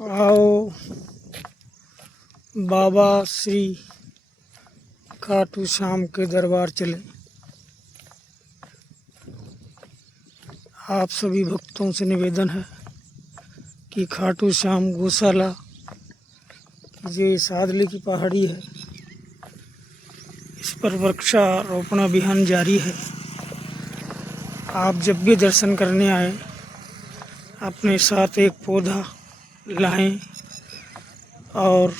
आओ बाबा श्री खाटू श्याम के दरबार चले। आप सभी भक्तों से निवेदन है कि खाटू श्याम गौशाला जो सादली की पहाड़ी है, इस पर वृक्षारोपण अभियान जारी है। आप जब भी दर्शन करने आए अपने साथ एक पौधा लाएं और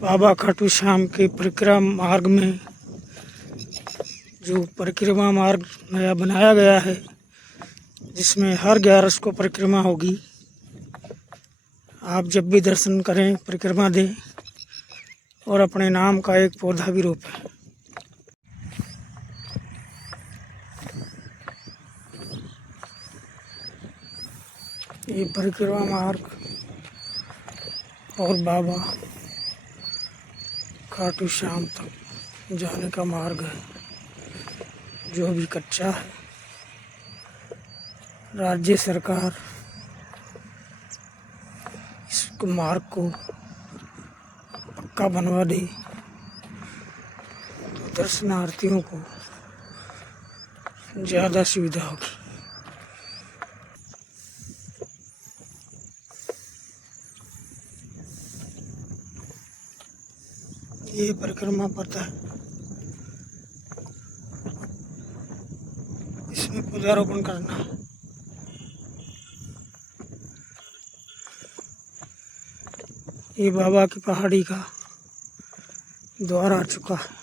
बाबा खाटू श्याम के परिक्रमा मार्ग में जो परिक्रमा मार्ग नया बनाया गया है, जिसमें हर 11 को परिक्रमा होगी। आप जब भी दर्शन करें परिक्रमा दें और अपने नाम का एक पौधा भी रोपें। ये परिक्रमा मार्ग और बाबा खाटू श्याम तक जाने का मार्ग है, जो अभी कच्चा है। राज्य सरकार इस मार्ग को पक्का बनवा दे तो दर्शनार्थियों को ज़्यादा सुविधा होगी। ये परिक्रमा पथ है, इसमें पौधारोपण करना है। ये बाबा की पहाड़ी का द्वार आ चुका है।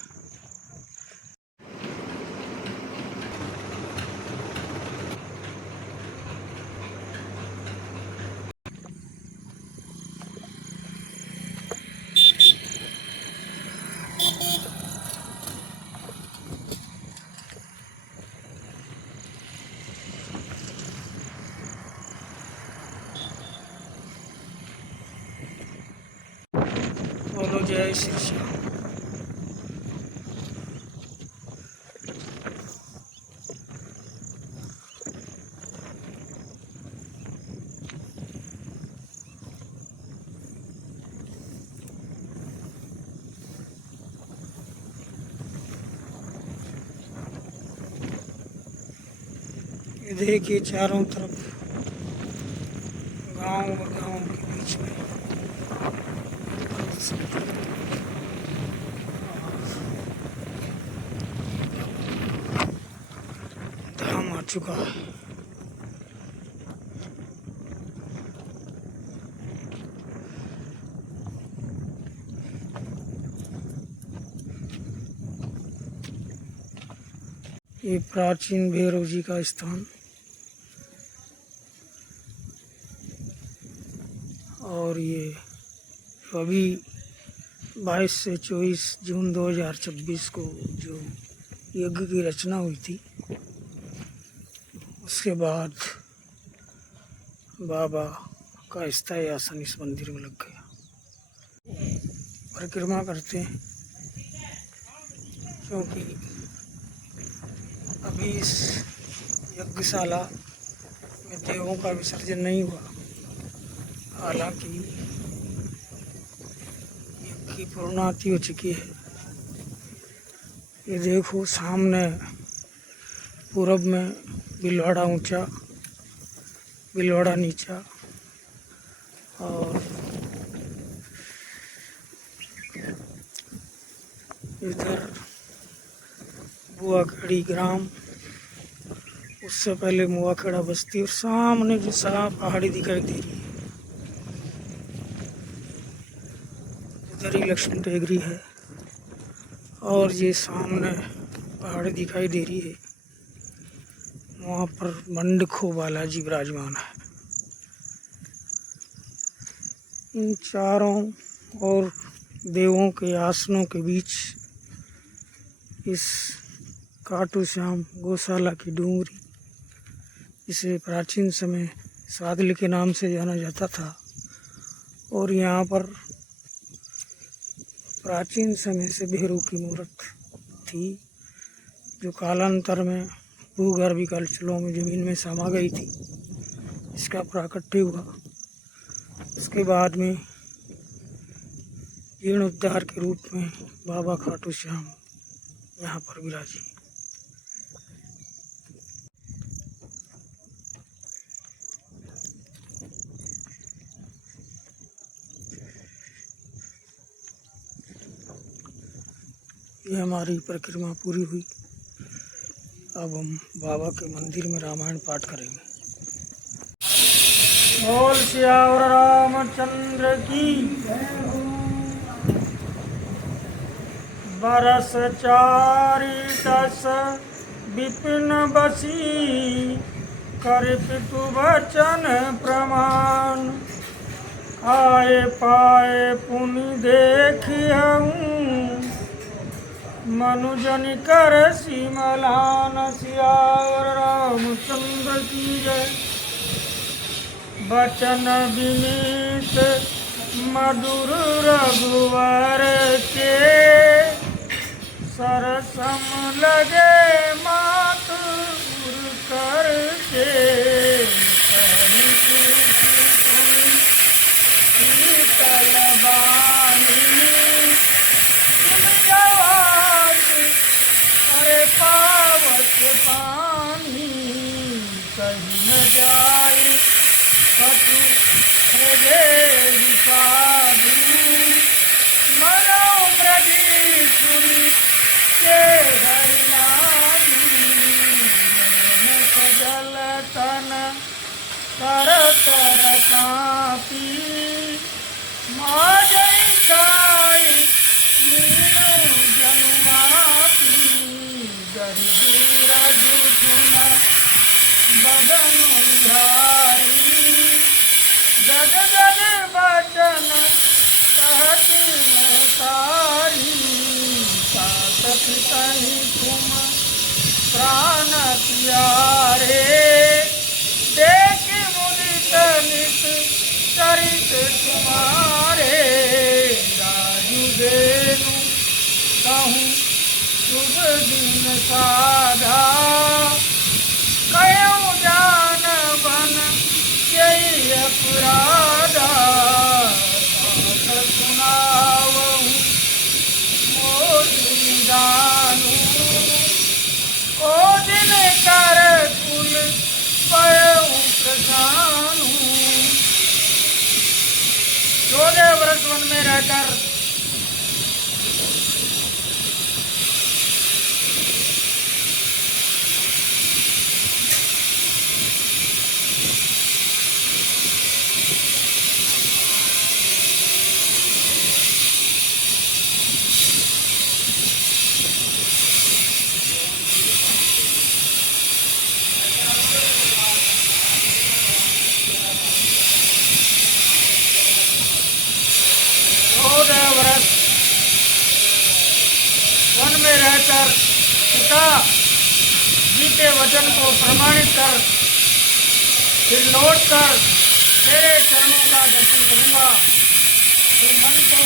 बोलो जय श्री श्याम। ये देखिए चारों तरफ गांव और गांव के बीच में धाम आ चुका है। ये प्राचीन भैरव जी का स्थान और ये अभी 22 से 24 जून 2026 को जो यज्ञ की रचना हुई थी, उसके बाद बाबा का स्थायी आसन इस मंदिर में लग गया। परिक्रमा करते हैं क्योंकि अभी इस यज्ञशाला में देवों का विसर्जन नहीं हुआ। हालांकि यज्ञ की पूर्णाहुति हो चुकी है। ये देखो सामने पूरब में बिलवाड़ा ऊंचा, बिलवाड़ा नीचा और इधर बुआखेड़ी ग्राम, उससे पहले मुआखेड़ा बस्ती और सामने जो साफ पहाड़ी दिखाई दे रही है, उधर ही लक्ष्मण टेगरी है। और ये सामने पहाड़ी दिखाई दे रही है, वहाँ पर मंडखो बालाजी विराजमान है। इन चारों और देवों के आसनों के बीच इस खाटू श्याम गौशाला की डूंगरी, इसे प्राचीन समय सादली के नाम से जाना जाता था। और यहाँ पर प्राचीन समय से भैरव की मूर्त थी, जो कालांतर में भूगर्भिक कलचलों में जमीन में समा गई थी। इसका प्राकट्य हुआ, उसके बाद में जीर्णोद्धार के रूप में बाबा खाटू श्याम यहाँ पर विराजी। ये हमारी परिक्रमा पूरी हुई। अब हम बाबा के मंदिर में रामायण पाठ करेंगे। बोल सियावर रामचंद्र की। बरस 4 विपिन बसी, कर पितु वचन प्रमाण। आए पाए पुनि देखियहूँ, मनुजन कर सिमलान। सियावर रामचंद्र की जय। बचन विनीत मधुर रघुवर के, सरसम लगे मातु कर के। शीतल बानी पावत पानी, कहीं न जाए कटु हृदय साधु। मनो मृगी सुनी के हरिनादु, सजल तन कर कर कापी। माजई साई मीनू जनुमापी, गरीबीरा जुठुना बदन उधारी। जग जग बचन कहती मैं सारी, सात पितहि तुम प्राण प्यारे। देख मुदित नित चरित तुम्हारे, राजू देनु कहूँ शुभ दिन साधा। कयूँ जान बन यही अपराधा, सुनावहूँ मोति निदानू। ओ दिन कर कुल पयूँ प्रसानू। 14 वर्ष वन में रहकर वन में रहकर पिता जी के वचन को प्रमाणित कर फिर लौटकर तेरे चरणों का दर्शन करूंगा। तो मन को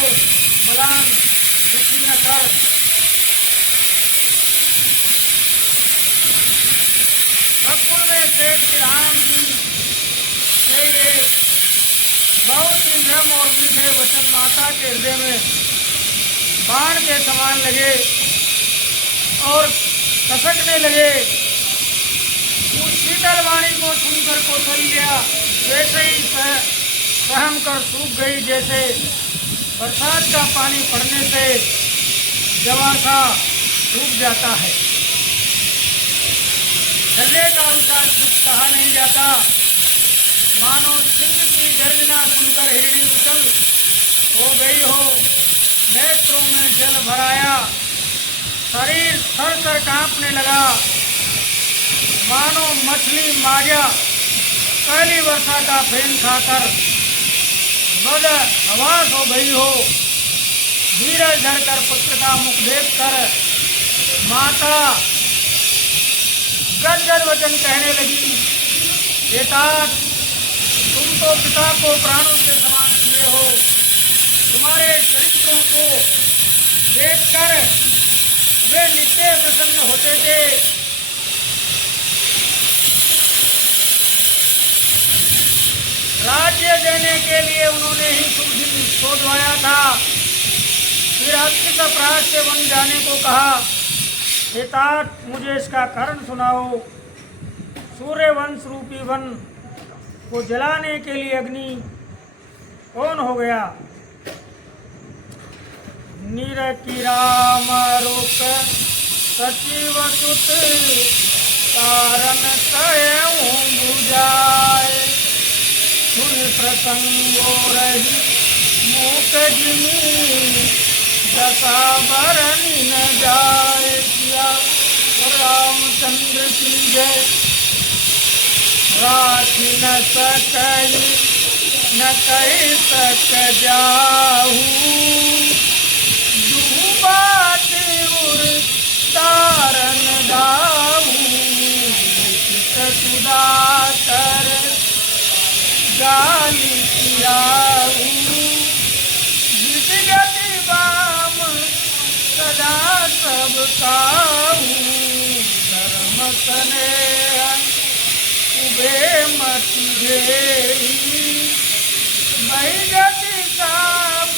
बलान दुखी न कर। रघुकुल में श्रेष्ठ राम जी से ये बहुत ही नरम और मीठे वचन माता के हृदय में बाण के समान लगे और कसकने लगे। उस शीतल वाणी को सुनकर कौशल्या वैसे ही सहम कर सूख गई, जैसे बरसात का पानी पड़ने से जवासा सूख जाता है। हृदय का उल्लास कुछ कहा नहीं जाता। मानो सिंह की गर्जना सुनकर हिरणी उछल हो गई हो, नेत्रों में जल भराया, शरीर थर थर कांपने लगा। मानो मछली माजा पहली वर्षा का फेन खाकर बद हवास हो गई हो। धीरज धरकर पुत्र का मुख देखकर माता गदगद वचन कहने लगी, बेटा तुम तो पिता को प्राणों के समान किए हो। तुम्हारे चरित्रों को देखकर वे नित्य प्रसन्न होते थे। राज्य देने के लिए उन्होंने सो धोया था। फिर अत्य अपराध से वन जाने को कहा। हे तात, मुझे इसका कारण सुनाओ। सूर्यवंश रूपी वन को जलाने के लिए अग्नि कौन हो गया? निरकिराम रुक सचिव सुत कारण कहूँ बुझाए। सुन प्रसंगो रही मूक जिमी दशा बरनी न जाए। किया रामचंद्र की जय। राखी न सकई न कही सक जाहू। डूबात उर तारन दाहू। सुधा कर गाली कियाहू। गति बाम सदा सब काहू। धर्म स्नेह उबे मति घेरी। गति साप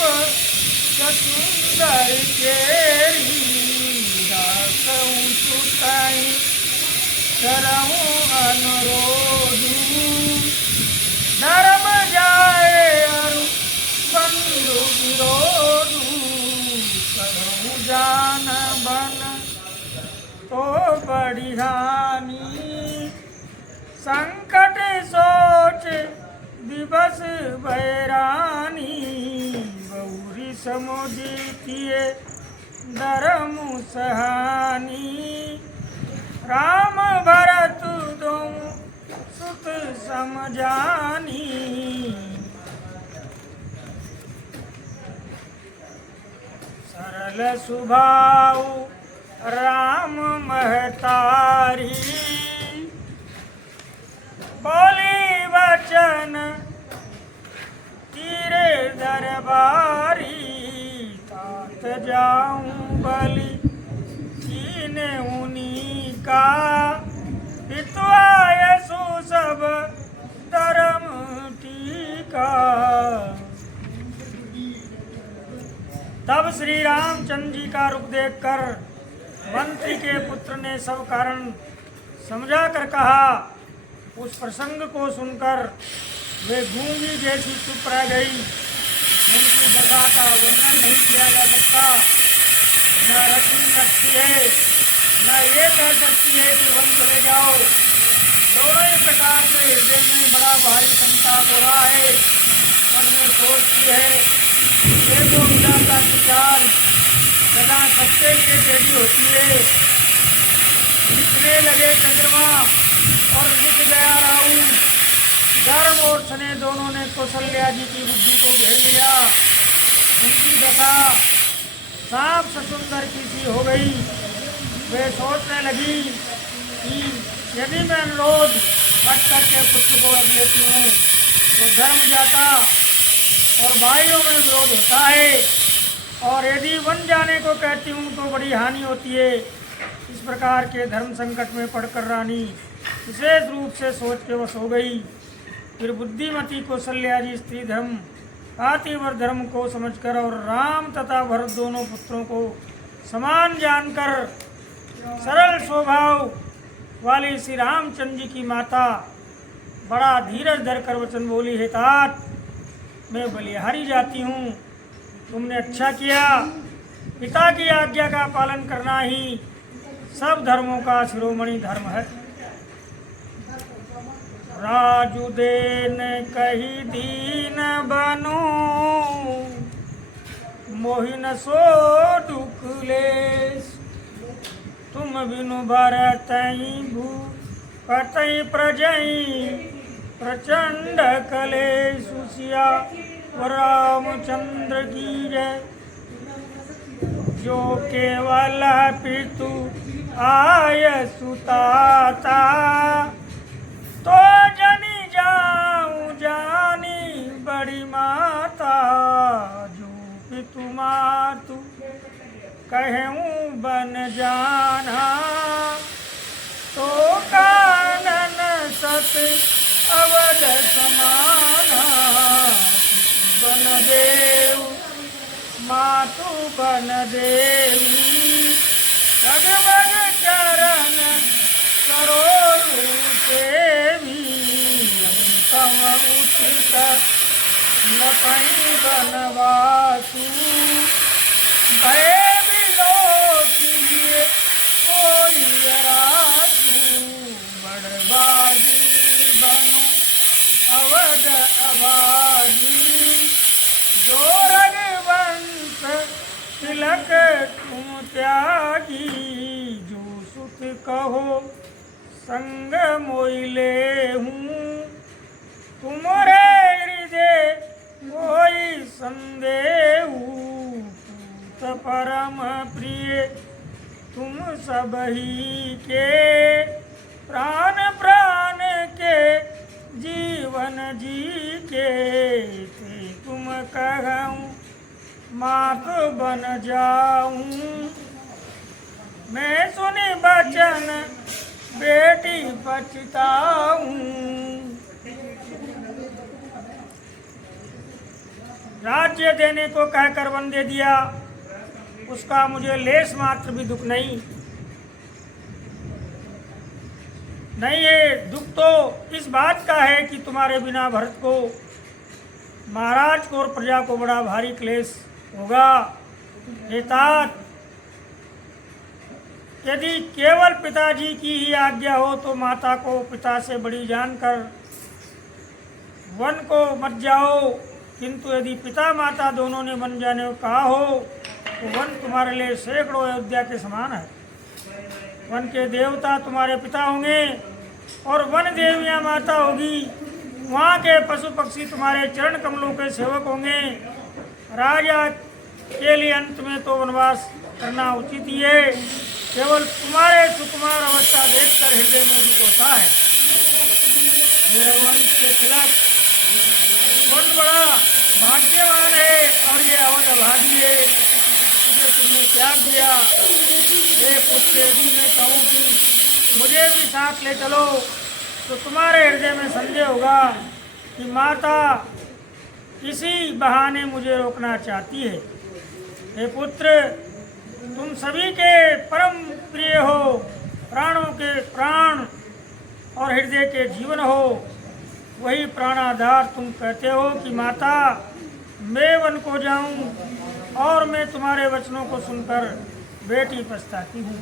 ससुंदर केरी। दासऊं सुताई करऊं अनुरोधू। धर्म जाए अरु बंधु विरोधू। करऊं जान बन तो बड़ी हानि। संकट सोच दिवस बैरानी। गौरी समुदी किए धर्म सहानी। राम भरत तुम सुत समझानी। सरल स्वभाव राम महतारी। बोली वचन तीरे दरबारी। तात जाऊं बलि कीने उन्हीं का। हितवाय सु सब धर्म टीका। तब श्री रामचंद्र जी का रूप देखकर मंत्री के पुत्र ने सब कारण समझा कर कहा। उस प्रसंग को सुनकर वे गूंगी जैसी चुप रह गई। उनकी दशा का वर्णन नहीं किया जा सकता। न रचनी सकती है, न ये कह सकती है कि वन चले जाओ। दोनों ही प्रकार से हृदय में बड़ा भारी संताप हो रहा है। मन में सोचती है, ये तो विधाता की चाल सदा सबके लिए टेढ़ी होती है। दिखने लगे चंद्रमा और दिख गया राहु। धर्म और स्नेह दोनों ने कौशल्या जी की बुद्धि को घेर लिया। उनकी दशा सांप ससुंदर की सी हो गई। वे सोचने लगी कि यदि मैं अनुरोध हट करके पुत्र को अब लेती हूँ तो धर्म जाता और भाइयों में विरोध होता है। और यदि वन जाने को कहती हूँ तो बड़ी हानि होती है। इस प्रकार के धर्म संकट में पड़कर रानी विशेष रूप से सोच के वश हो गई। फिर बुद्धिमती कौशल्या जी स्त्री धर्म आतिवर धर्म को समझकर और राम तथा भरत दोनों पुत्रों को समान जानकर सरल स्वभाव वाली श्री रामचंद्र जी की माता बड़ा धीरज धरकर वचन बोली। हे तात, मैं बलिहारी जाती हूँ। तुमने अच्छा किया। पिता की आज्ञा का पालन करना ही सब धर्मों का शिरोमणि धर्म है। राजू देन कही दीन बनो। मोहिन सो दुख लेस। तुम बिनु भरतई भू पतई प्रजई। प्रचंड कलेशु सिया रामचंद्र की जय। जो केवल पितु आय सुताता। तो जनी जाऊं जानी बड़ी माता। जो पितु मातु कहूँ बन जाना। तो कानन सत अवध समाना। बन देव मातु बन देवी भगवग चरण करोड़ू सेवी तम उचित न कहीं बनवासु भय विलोकिए कोई रासु बड़बाजी बनो अवध अबाजी जो रघुवंश तिलक तुम त्यागी जो सुत कहो संग मोइले हूँ तुम्हारे हृदय कोई संदेह पूत परम प्रिय तुम सब ही के प्राण प्राण के जीवन जी के थे तुम कहूँ मात बन जाऊँ मैं सुनी बचन बेटी पछताऊँ। राज्य देने को कहकर वन दे दिया, उसका मुझे लेस मात्र भी दुख नहीं। ये दुख तो इस बात का है कि तुम्हारे बिना भरत को, महाराज को और प्रजा को बड़ा भारी क्लेश होगा। हे तात, यदि केवल पिताजी की ही आज्ञा हो तो माता को पिता से बड़ी जानकर वन को मत जाओ, किंतु यदि पिता माता दोनों ने वन जाने को कहा हो तो वन तुम्हारे लिए सैकड़ों अयोध्या के समान है। वन के देवता तुम्हारे पिता होंगे और वन देवियाँ माता होगी। वहाँ के पशु पक्षी तुम्हारे चरण कमलों के सेवक होंगे। राजा के लिए अंत में तो वनवास करना उचित ही है। केवल तुम्हारे सुकुमार अवस्था देखकर हृदय में दुख होता है। मेरे वंश के तिलक कौन बड़ा भाग्यवान है और ये अवध अभागी है, तुझे तुमने त्याग दिया। हे पुत्र, यदि मैं कहूँ कि मुझे भी साथ ले चलो तो तुम्हारे हृदय में संदेह होगा कि माता इसी बहाने मुझे रोकना चाहती है। हे पुत्र, तुम सभी के परम प्रिय हो, प्राणों के प्राण और हृदय के जीवन हो। वही प्राणाधार तुम कहते हो कि माता मैं वन को जाऊं और मैं तुम्हारे वचनों को सुनकर बेटी पछताती हूँ।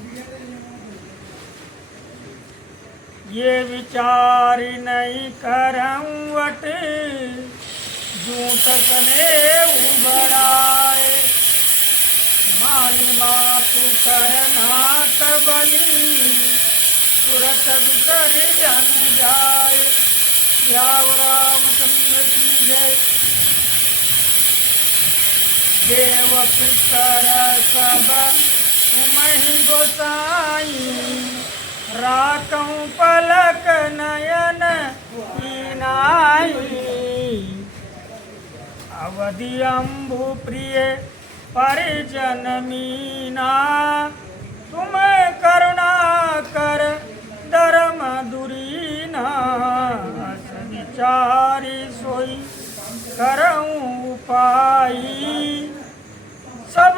ये विचार नहीं करऊं वट झूठ सने उबड़ाए मानी मातु करनाथ बली तुरत बिसर जन जाए। याव रामचंद्र की जय। देवकी कर सब तुम ही गोसाई राखूं पलक नयन कीनाई। अवधि अम्बु प्रिय परिजन मीना तुम करुणा कर धर्म दुरीना। विचारी सोई करऊं उपाई सब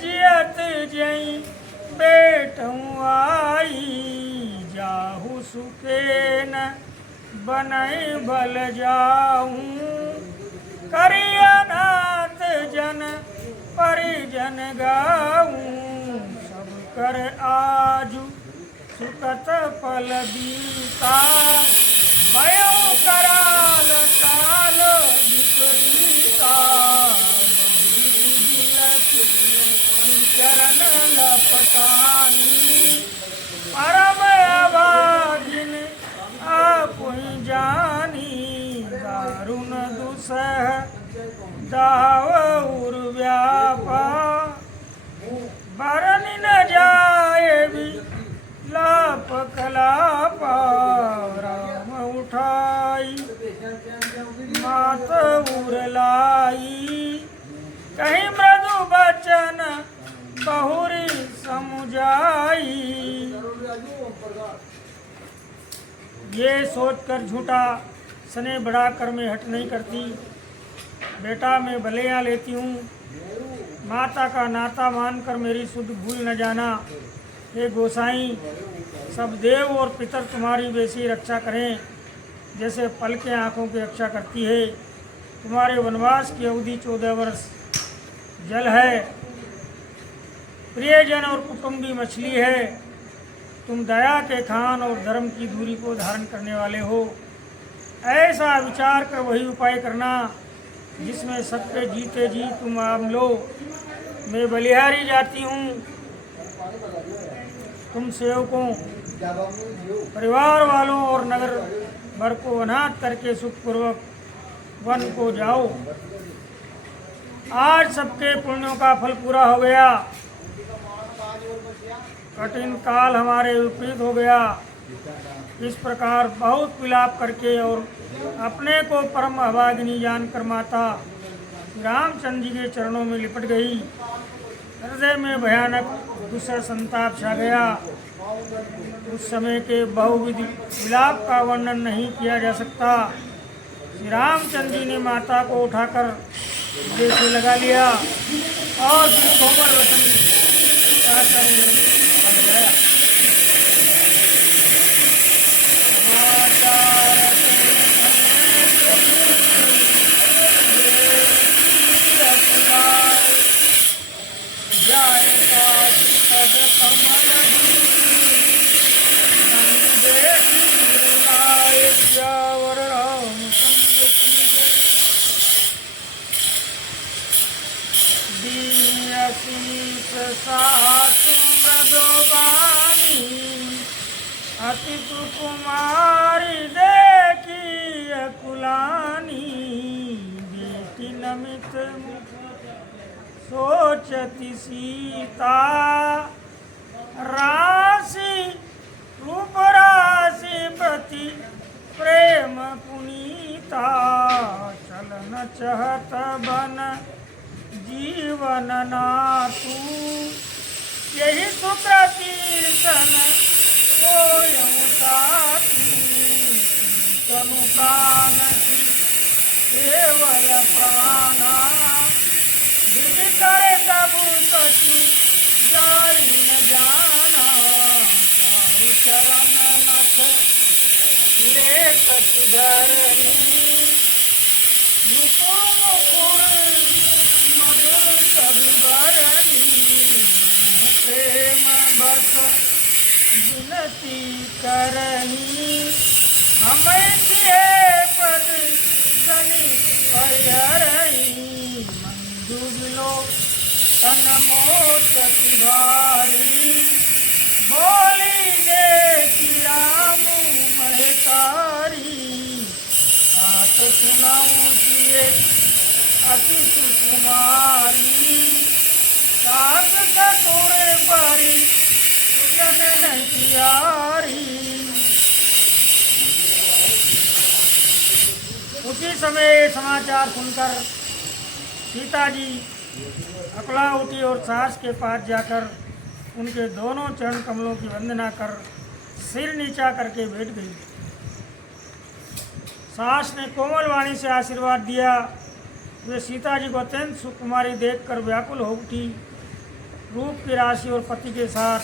जियत जई बेटूं आई। जाहु सुखे न बनई बल जाऊं करियनाथ जन परिजन गाऊं। सब कर आजु सुकत फल बीता भयो कराल काल विपरीता। चरण लपटानी परम अभागिन आप जानी। दारुण दुसह दाव व्यापा बरन न जाए भी लाप कलापा। राम उठाई मात उरलाई कहीं मृदु बचन बहुरी समुझाई। ये सोचकर झूठा सने बढ़ाकर मैं हट नहीं करती। बेटा मैं भले यहाँ लेती हूँ माता का नाता मानकर मेरी शुद्ध भूल न जाना। हे गोसाई, सब देव और पितर तुम्हारी वैसी रक्षा करें जैसे पलकें आँखों की रक्षा करती है। तुम्हारे वनवास की अवधि 14 वर्ष जल है, प्रियजन और कुटुंबी मछली है। तुम दया के खान और धर्म की दूरी को धारण करने वाले हो। ऐसा विचार कर वही उपाय करना जिसमें सबके जीते जी तुम आम लो। मैं बलिहारी जाती हूँ, तुम सेवकों, परिवार वालों और नगर भर को अनाथ करके सुखपूर्वक वन को जाओ। आज सबके पुण्यों का फल पूरा हो गया, कठिन काल हमारे विपरीत हो गया। इस प्रकार बहुत विलाप करके और अपने को परम अभागिनी जानकर माता रामचंद्र जी के चरणों में लिपट गई। हृदय में भयानक दूसरा संताप छा गया। उस समय के बहुविध विलाप का वर्णन नहीं किया जा सकता। श्री रामचंद्र जी ने माता को उठाकर गले से लगा लिया और कोमल वचन बन गया। अति सुकुमारी देखी अकुलानी, बेटी नमित सोचती सीता। राशि रूप राशि प्रति प्रेम पुनीता, चलन चहत बन जीवन नातू। यही सुप्रतीसन तनु प्राण की केवल प्राणा, विधि करे तबु सची जाई न जाना। चारु चरण नथ लेखत धरनी, मुकुर मुकुर मधुर सब भरनी। प्रेम बस विनती करनी, हमें पद शनि परिहरणी। मंदु बिलो तन मोचति भारी, बोली देखी राम महतारी। बात सुनाऊं किए अति सुकुमारी, सास ससुर परी उसी समय समाचार सुनकर सीता जी अकला उठी और सास के पास जाकर उनके दोनों चरण कमलों की वंदना कर सिर नीचा करके बैठ गई। सास ने कोमल वाणी से आशीर्वाद दिया। वे सीता जी को अत्यंत सुकुमारी देखकर व्याकुल हो उठी। रूप की राशि और पति के साथ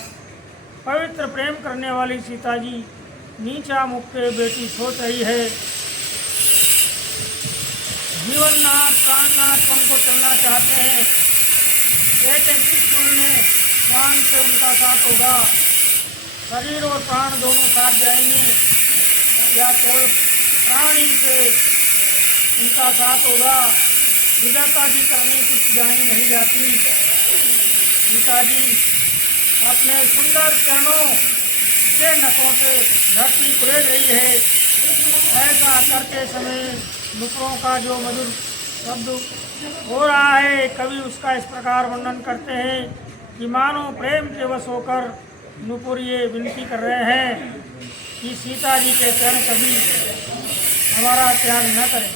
पवित्र प्रेम करने वाली सीता जी नीचा मुख के बेटी सोच रही है। जीवननाथ प्राणनाथ उनको चलना चाहते हैं। बेटे किस पुण्य प्राण से उनका साथ होगा। शरीर और प्राण दोनों साथ जाएंगे या केवल प्राणी से उनका साथ होगा। विधाता जी करने की जानी नहीं जाती। सीता जी अपने सुंदर चरणों के नखों से धरती कुरेद रही है। ऐसा करते समय नुपुरों का जो मधुर शब्द हो रहा है, कवि उसका इस प्रकार वर्णन करते हैं कि मानो प्रेम के वश होकर नुपुर ये विनती कर रहे हैं कि सीता जी के चरण कभी हमारा त्याग न करें।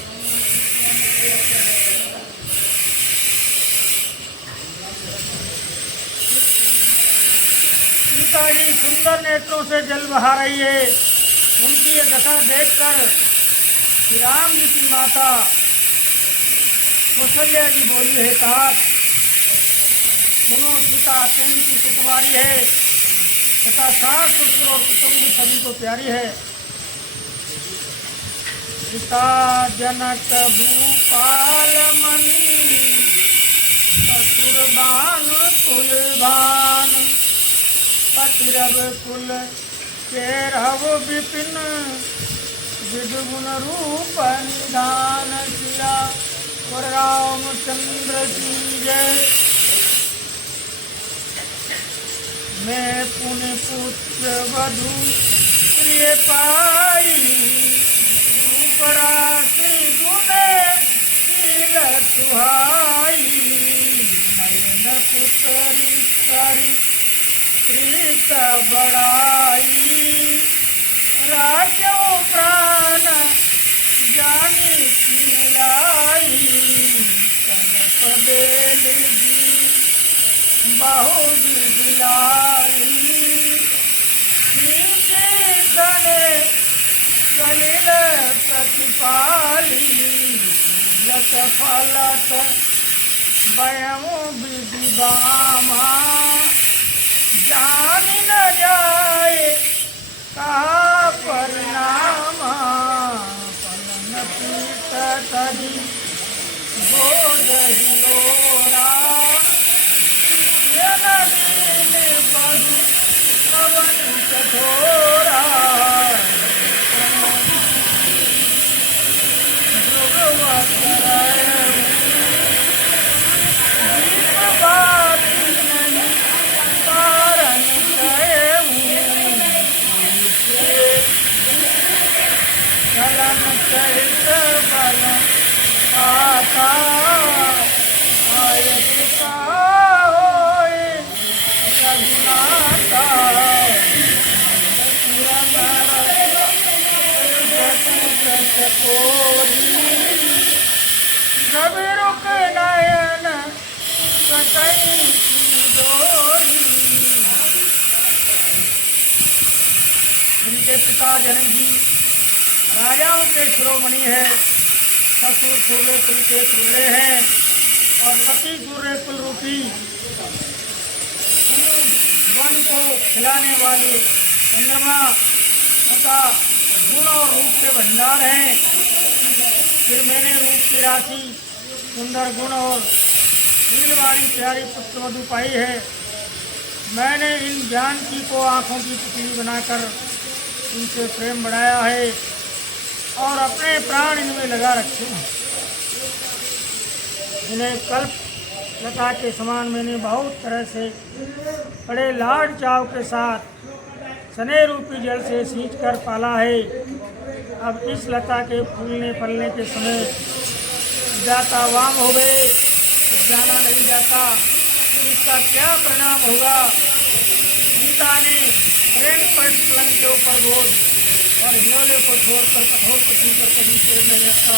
सीता जी सुंदर नेत्रों से जल बहा रही है। उनकी ये दशा देखकर श्री राम जी की माता कौशल्या जी बोली है, तात सुनो सीता अत्यंत की सुकुमारी है तथा सास ससुर और कुटुंब सभी को प्यारी है। सीता जनक भूपाल मणि ससुर बान कुलबान पति रघुकुल के रव विपिन विदुगुण रूप निधान सिया और रामचंद्र की जय। मैं पुण्य पुत्र वधु प्रिय पाई रूप राशि गुणे शील सुहाई नयन पुत्री करी प्रीत बड़ाई राजो प्राण जानी खिलाई कनक बेल जी बहु बिलाई कलिल प्रतिपाली यत फलत वयम विदिवामा जान न जाए कहा परिणामा फलन पीत तदि बोध हिलोरा पवन कठोरा चलन चरित बल आता आयता होए रघुनाथा जब रुक नयन कतई की डोरी। इनके पिता जनक जी राजाओं के शिरोमणि है, ससुर सूर्य कुल के सूर्य हैं और पति सूर्य कुल रूपी वन को खिलाने वाले चंद्रमा तथा गुण और रूप के भंडार हैं। फिर मैंने रूप की राशि सुंदर गुण और शीलवाणी प्यारी पुत्र वधु पाई है। मैंने इन जानकी को आँखों की पुतली बनाकर इनसे प्रेम बढ़ाया है और अपने प्राण इनमें लगा रखे हैं। इन्हें कल्प लता के समान मैंने बहुत तरह से बड़े लाड चाव के साथ स्नेह रूपी जल से सींच कर पाला है। अब इस लता के फूलने फलने के समय जाता वाम हो गए, जाना नहीं जाता, इसका क्या परिणाम होगा। सीता ने ऋण पर पलंग के ऊपर बोझ और हिलोले को छोड़कर कठोर पत्नी पर कभी पेड़ नहीं रखता।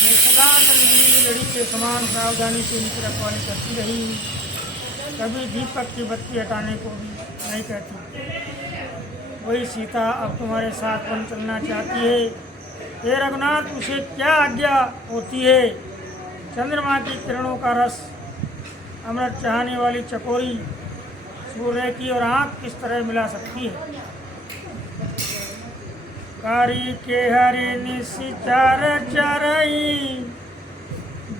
मैं सदा संजीवनी लड़ी के समान सावधानी से उनकी रखवाली करती रही, कभी दीपक की बत्ती हटाने को भी नहीं कहती। वही सीता अब तुम्हारे साथ वन चलना चाहती है। हे रघुनाथ, उसे क्या आज्ञा होती है। चंद्रमा की किरणों का रस अमृत चाहने वाली चकोरी सूर्य की और आँख किस तरह मिला सकती है। कारी के हरि निशिचर चरई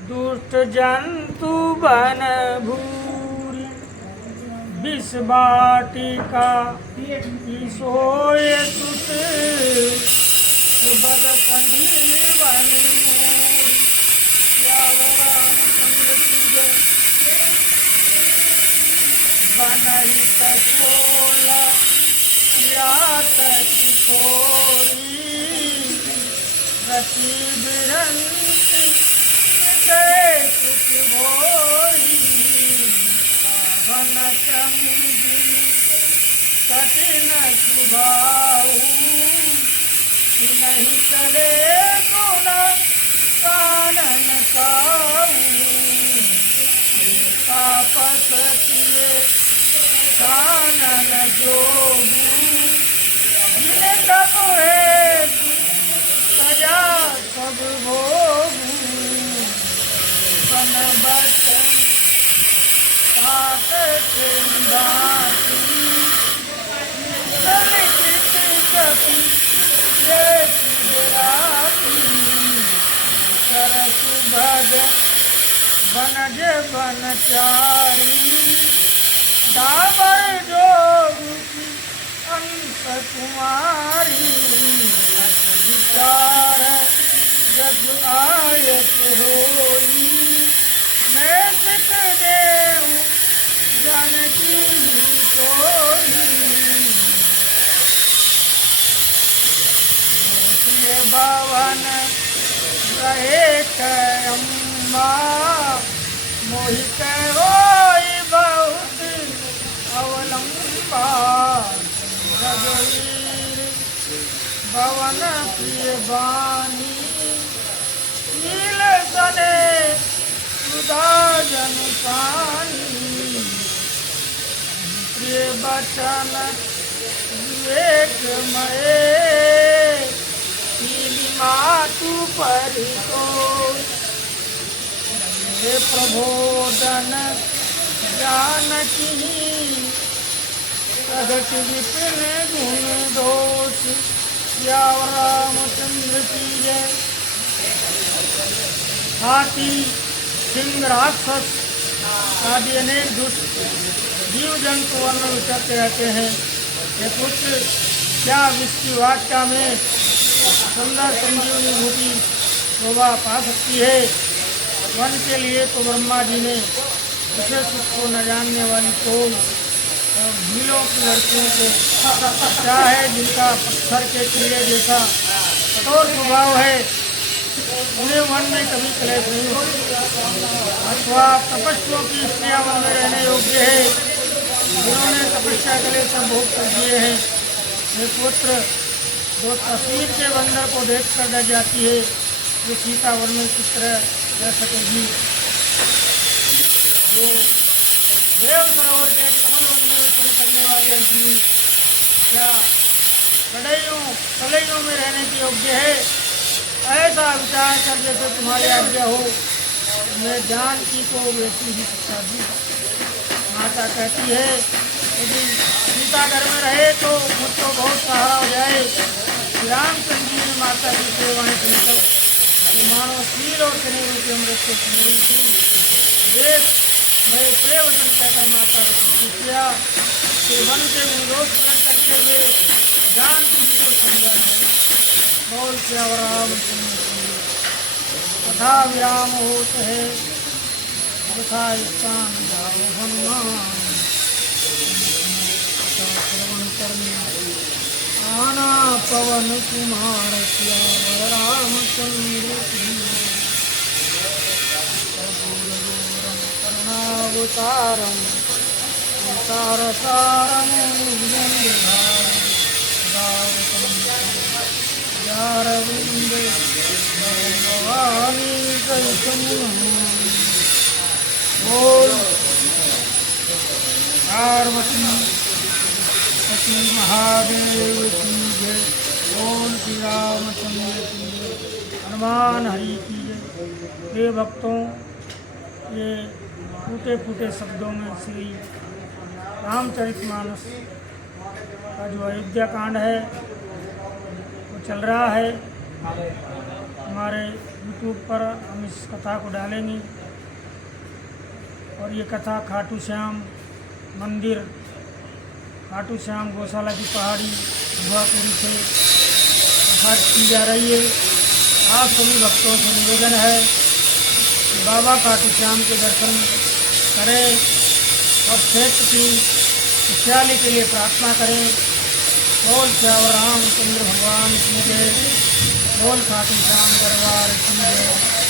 दुष्ट जंतु बन भूरी विष बाटिका सोए सुत सुबद कंदी बन बनहित कोला किशोरी रति बिरंती जय सुख भोरी पावन चमगी कठिन सुभाऊ नहीं चले गुण कानन काऊ तापस किए कानन जोगू तब है सजा सब भोगू बन बसन तात के बाती दलित गति सरस भज बनज बनचारी डाबर जोग अंत कुमारी विचार जग आयत होई मैं सिख देव जानकी कोई बावन रहे कम्बा मोहित होई बहुत अवलंबा रघुवीर भवन प्रिय बानी नील सने सुधा जन पानी प्रिय बचन विवेकमय मातु परि को हे प्रबोधन जानकी प्रगट विपिन गुण दोष या रामचंद्र की जय। हाथी सिंह राक्षस आदि अनेक दुष्ट जीव जंतु वर्ण विचरते रहते हैं। ये पुत्र क्या विष्णु वाटिका में सुंदर संजीवनी भूति शोभा पा सकती है। वन के लिए तो ब्रह्मा जी ने विशेष सुख को न जानने वाली कोल और भीलों की लड़कियों को क्या है जिनका पत्थर के कीड़े जैसा कठोर स्वभाव है, उन्हें वन में कभी क्लेश नहीं होता। अथवा तपस्वियों की स्त्रियां वन में रहने योग्य है, जिन्होंने तपस्या के लिए सब भोग कर दिए हैं। ये पुत्र जो तस्वीर के बंदर को देख कर डर जाती है, जो सीता वन में किस तरह रह सकेगी। जो देव सरोवर के कमल वन में विचरण करने वाली अंजनी क्या कलइयों में रहने की योग्य है। ऐसा विचार कर जैसे तुम्हारी आज्ञा हो, मैं जानकी को वैसी ही शिक्षा दी। माता कहती है यदि सीता घर में रहे तो मुझको बहुत सहारा हो जाए। रामचंद्र जी ने माता की सेवाएं सुनकर मानव शील और स्नेह रूपी अमृत को सुनी थी। बड़े प्रिय वचन कहकर माता ने कुछ किया कि वन के विरोध प्रकट करते हुए जानकी जी को समझाया। बोल क्या रामचंद्र तथा विराम होते है तथा स्थान जाओ हनुमान श्रवण करने आना पवन कुमार सिया रामचंद्र करुणावतारम तारतारम रविंद भवानी बोल पार्वती पति महादेव की जय। बोल श्री रामचंद्र की जय। हनुमान हरि की जय। ये भक्तों, ये फूटे फूटे शब्दों में श्री रामचरितमानस का जो अयोध्या कांड है वो चल रहा है। हमारे यूट्यूब पर हम इस कथा को डालेंगे और ये कथा खाटू श्याम मंदिर, खाटू श्याम गौशाला की पहाड़ी गुहापुरी से प्रसारित की जा रही है। आप सभी भक्तों से निवेदन है कि बाबा खाटू श्याम के दर्शन करें और क्षेत्र की खुशहाली के लिए प्रार्थना करें। बोल श्याम रामचंद्र भगवान की जय। बोल खाटू श्याम दरबार की जय।